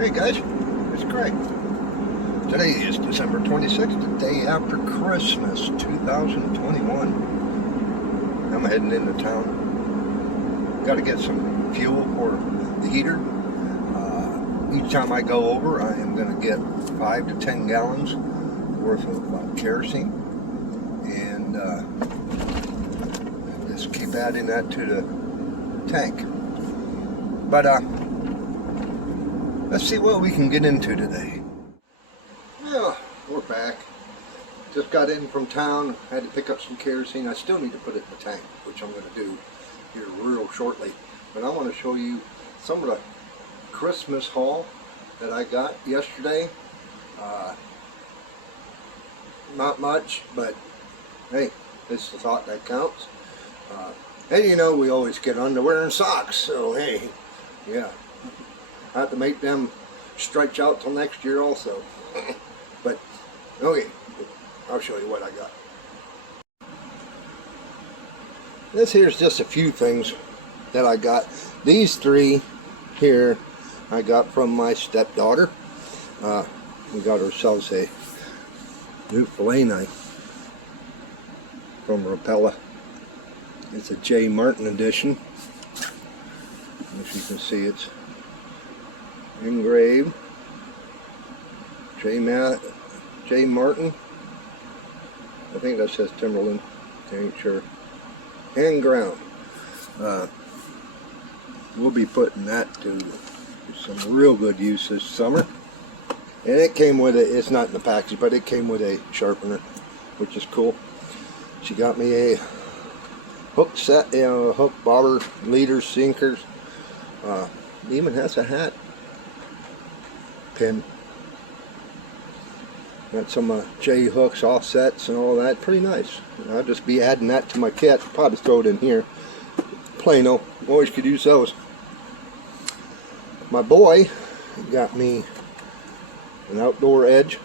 Hey guys, it's Craig. Today is December 26th, the day after Christmas 2021. I'm heading into town. Got to get some fuel for the heater. Each time I go over, I am going to get 5 to 10 gallons worth of kerosene. And just keep adding that to the tank. But let's see what we can get into today. Well, we're back. Just got in from town. Had to pick up some kerosene. I still need to put it in the tank, which I'm going to do here real shortly. But I want to show you some of the Christmas haul that I got yesterday. Not much, but hey, it's the thought that counts. And you know, we always get underwear and socks, so hey, yeah. I have to make them stretch out till next year also. But, okay, I'll show you what I got. This here's just a few things that I got. These three here I got from my stepdaughter. We got ourselves a new fillet knife from Rapella. It's a J. Martin edition. As you can see, it's engraved J. Martin. I think that says Timberland. I ain't sure. And ground. We'll be putting that to some real good use this summer. And it came with it. It's not in the package, but it came with a sharpener, which is cool. She got me a hook set, hook, bobber, leaders, sinkers. Even has a hat pin. Got some J hooks, offsets, and all that. Pretty nice. I'll just be adding that to my kit. Probably throw it in here. Plano. Always could use those. My boy got me an outdoor edge,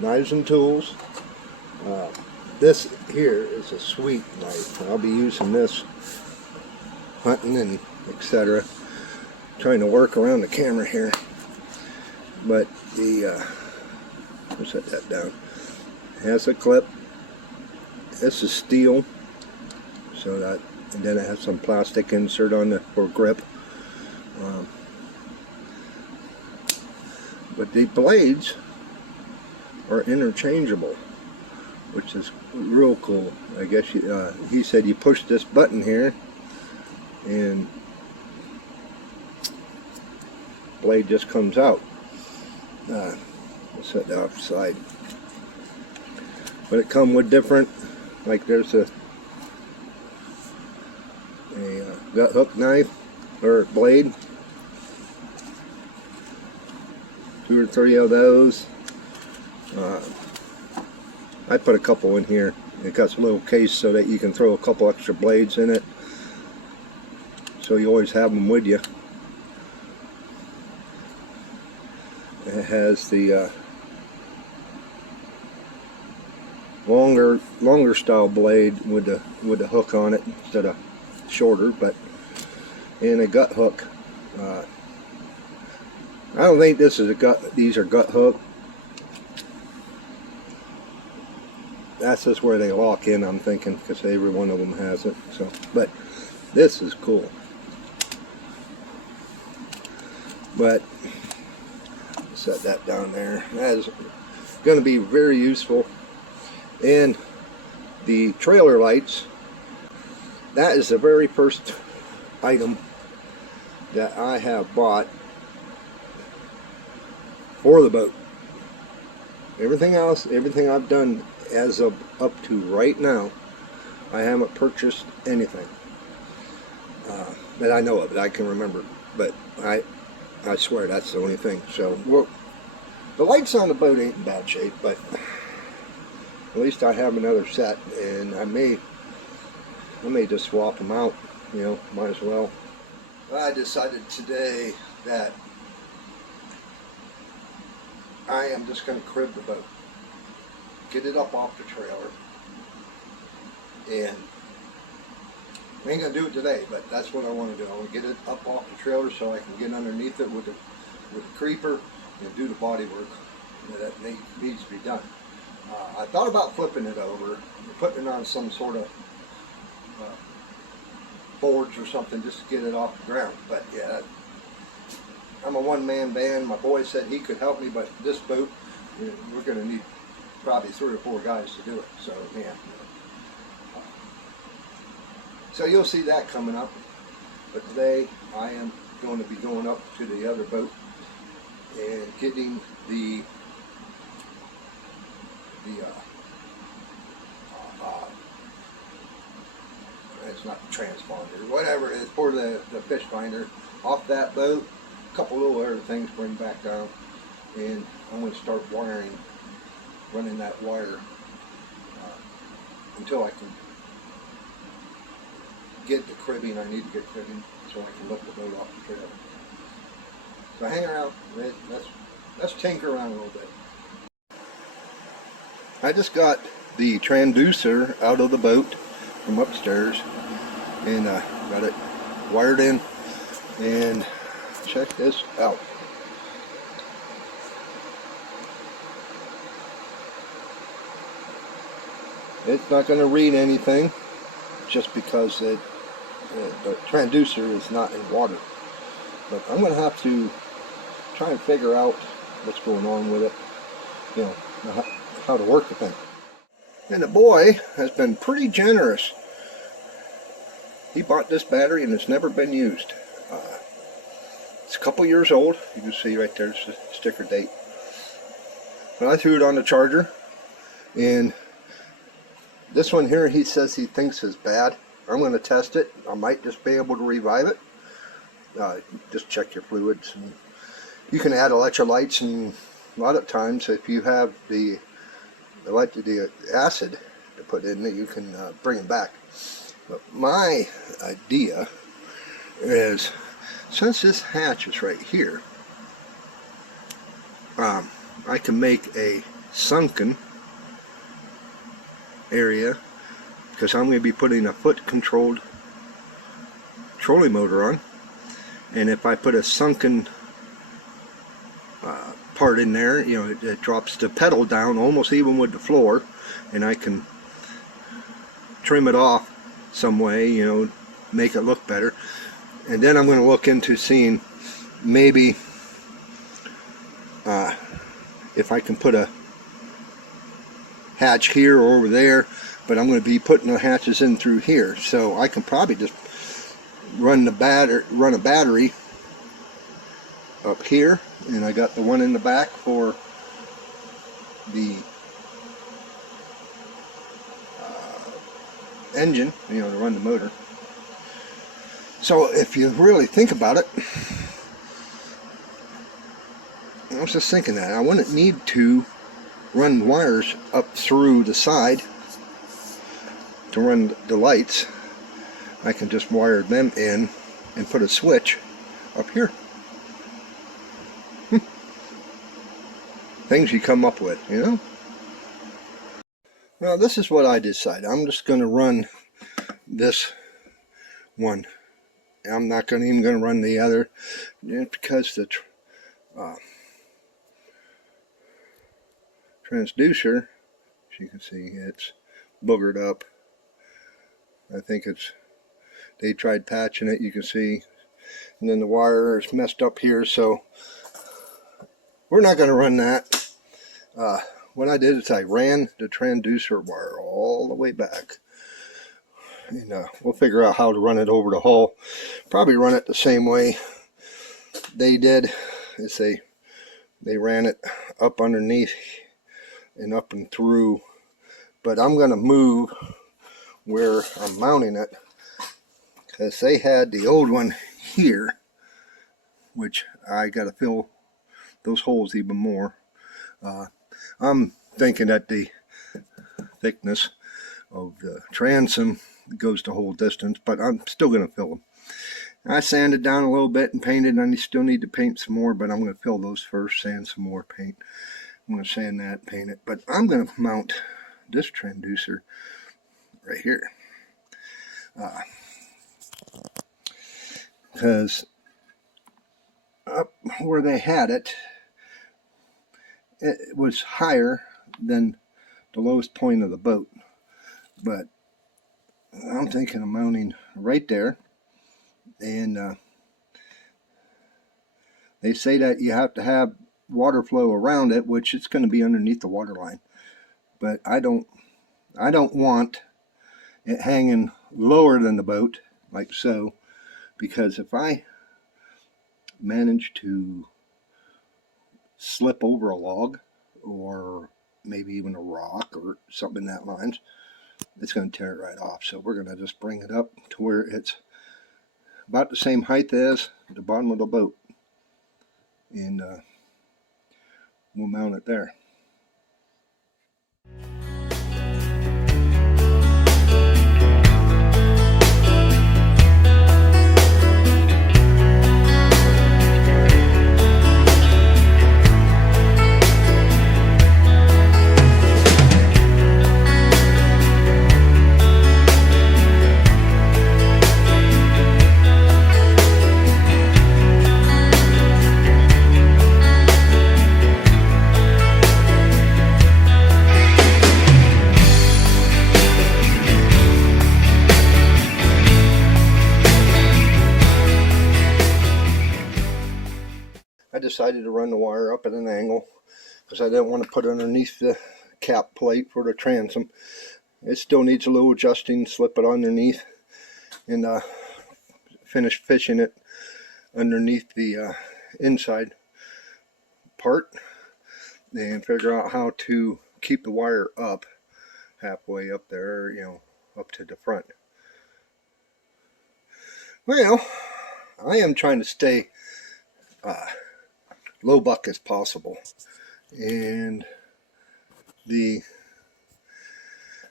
knives and tools. This here is a sweet knife. I'll be using this hunting and etc. Trying to work around the camera here, but the we'll set that down. It has a clip. This is steel, so that, and then it has some plastic insert on the for grip. But the blades are interchangeable, which is real cool. I guess he said you push this button here and blade just comes out. We'll set that offside. But it come with different, like there's a gut hook knife or blade. 2 or 3 of those. I put a couple in here. It got a little case so that you can throw a couple extra blades in it, so you always have them with you. It has the longer style blade with the hook on it instead of shorter, but and a gut hook. I don't think this is a gut. These are gut hook. That's just where they lock in, I'm thinking, because every one of them has it. So, but this is cool. But set that down there. That is going to be very useful. And the trailer lights. That is the very first item that I have bought for the boat. Everything else, everything I've done as of up to right now, I haven't purchased anything that I know of, that I can remember. But I swear that's the only thing. So, well, the lights on the boat ain't in bad shape, but at least I have another set, and I may just swap them out. You know, might as well. I decided today that I am just going to crib the boat, get it up off the trailer, and I ain't going to do it today, but that's what I want to do. I want to get it up off the trailer so I can get underneath it with the with the creeper and do the body work that needs to be done. I thought about flipping it over and putting it on some sort of boards or something just to get it off the ground. But yeah, I'm a one-man band. My boy said he could help me, but this boat, we're going to need probably 3 or 4 guys to do it. So yeah. So you'll see that coming up. But today I am going to be going up to the other boat and getting the it's not the transponder, whatever it is, for the fish finder off that boat. A couple little other things bring back down, and I'm going to start running that wire until I can get the cribbing. I need to get cribbing so I can lift the boat off the trailer. So hang around. Let's tinker around a little bit. I just got the transducer out of the boat from upstairs and got it wired in, and check this out. It's not going to read anything just because the transducer is not in water, but I'm going to have to try and figure out what's going on with it, you know, how to work the thing. And the boy has been pretty generous. He bought this battery and it's never been used. It's a couple years old. You can see right there's the sticker date. But I threw it on the charger, and this one here he says he thinks is bad. I'm going to test it. I might just be able to revive it. Just check your fluids. And you can add electrolytes, and a lot of times if you have the acid to put in, that you can bring it back. But my idea is, since this hatch is right here, I can make a sunken area, because I'm going to be putting a foot controlled trolling motor on, and if I put a sunken part in there, you know, it drops the pedal down almost even with the floor, and I can trim it off some way, you know, make it look better. And then I'm going to look into seeing maybe if I can put a hatch here or over there, but I'm going to be putting the hatches in through here, so I can probably just run a battery up here, and I got the one in the back for the engine, you know, to run the motor. So if you really think about it, I was just thinking that I wouldn't need to run wires up through the side to run the lights. I can just wire them in and put a switch up here. Things you come up with, you know. Well, this is what I decided. I'm just going to run this one. I'm not even going to run the other, because the transducer, as you can see, it's boogered up. I think they tried patching it, you can see, and then the wire is messed up here, so we're not going to run that. What I did is I ran the transducer wire all the way back, and we'll figure out how to run it over the hull. Probably run it the same way they did, is they ran it up underneath and up and through, but I'm going to move where I'm mounting it, because they had the old one here, which I got to fill those holes even more. I'm thinking that the thickness of the transom goes the whole distance, but I'm still going to fill them. I sanded down a little bit and painted, and I still need to paint some more, but I'm going to fill those first, sand some more, paint. I'm going to sand that, paint it, but I'm going to mount this transducer right here, because up where they had it, it was higher than the lowest point of the boat. But I'm thinking of mounting right there. And they say that you have to have water flow around it, which it's going to be underneath the water line. But I don't want it hanging lower than the boat, like so, because if I manage to slip over a log or maybe even a rock or something in that lines, it's going to tear it right off. So we're going to just bring it up to where it's about the same height as the bottom of the boat, and we'll mount it there. I decided to run the wire up at an angle because I didn't want to put it underneath the cap plate for the transom. It still needs a little adjusting, slip it underneath, and finish fishing it underneath the inside part, and figure out how to keep the wire up halfway up there, you know, up to the front. Well, I am trying to stay low buck as possible, and the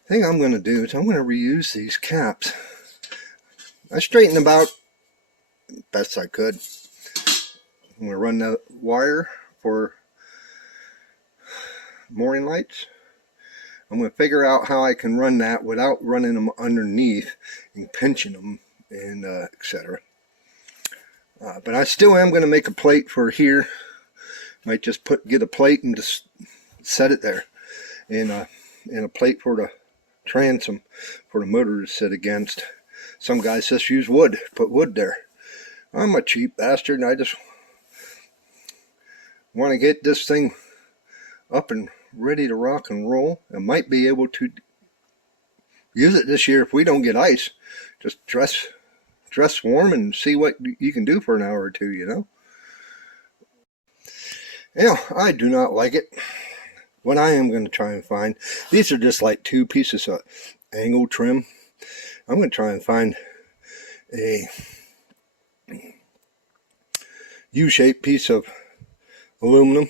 thing I'm going to do is I'm going to reuse these caps. I straightened them out best I could. I'm going to run the wire for mooring lights. I'm going to figure out how I can run that without running them underneath and pinching them and etc. But I still am going to make a plate for here. Might just get a plate and just set it there, and a plate for the transom for the motor to sit against. Some guys just use wood, put wood there. I'm a cheap bastard, and I just want to get this thing up and ready to rock and roll. I might be able to use it this year if we don't get ice. Just dress warm and see what you can do for an hour or two, you know. Yeah, I do not like it. What I am going to try and find, these are just like 2 pieces of angle trim. I'm going to try and find a U-shaped piece of aluminum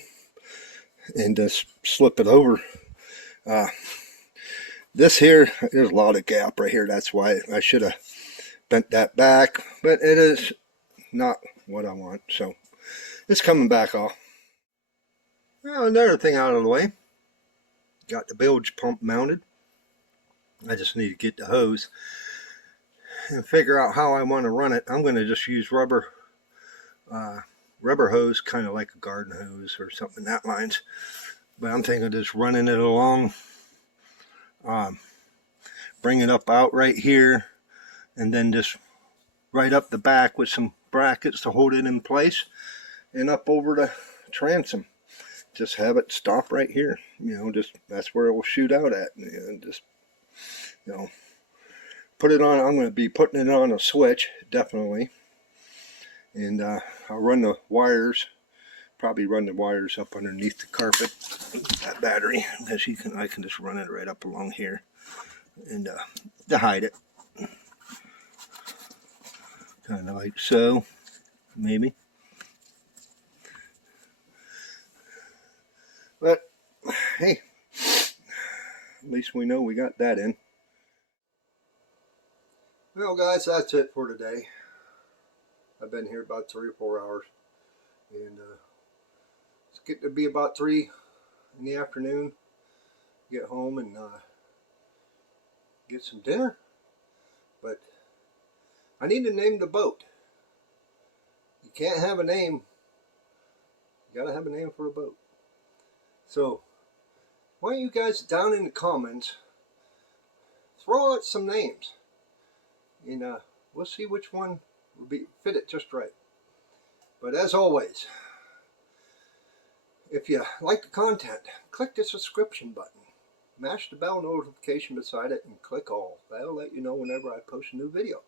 and just slip it over. This here, there's a lot of gap right here. That's why I should have bent that back, but it is not what I want, so it's coming back off. Well, another thing out of the way, got the bilge pump mounted. I just need to get the hose and figure out how I want to run it. I'm going to just use rubber hose, kind of like a garden hose or something in that lines. But I'm thinking of just running it along, bring it up out right here, and then just right up the back with some brackets to hold it in place, and up over the transom. Just have it stop right here, you know, just that's where it will shoot out at, and just, you know, put it on. I'm going to be putting it on a switch, definitely, and I'll run the wires, probably run the wires up underneath the carpet, that battery, because I can just run it right up along here, and to hide it, kind of like so, maybe. But hey, at least we know we got that in. Well guys, that's it for today. I've been here about 3 or 4 hours, and it's getting to be about 3 in the afternoon. Get home and get some dinner, but I need to name the boat. You can't have a name You gotta have a name for a boat. So why don't you guys down in the comments throw out some names, and we'll see which one will fit it just right. But as always, if you like the content, click the subscription button. Mash the bell notification beside it and click all. That'll let you know whenever I post a new video.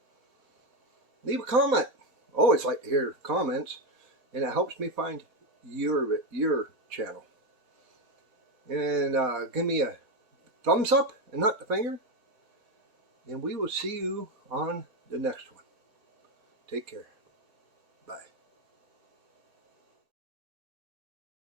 Leave a comment. Always like to hear comments, and it helps me find your channel. And give me a thumbs up and not the finger. And we will see you on the next one. Take care.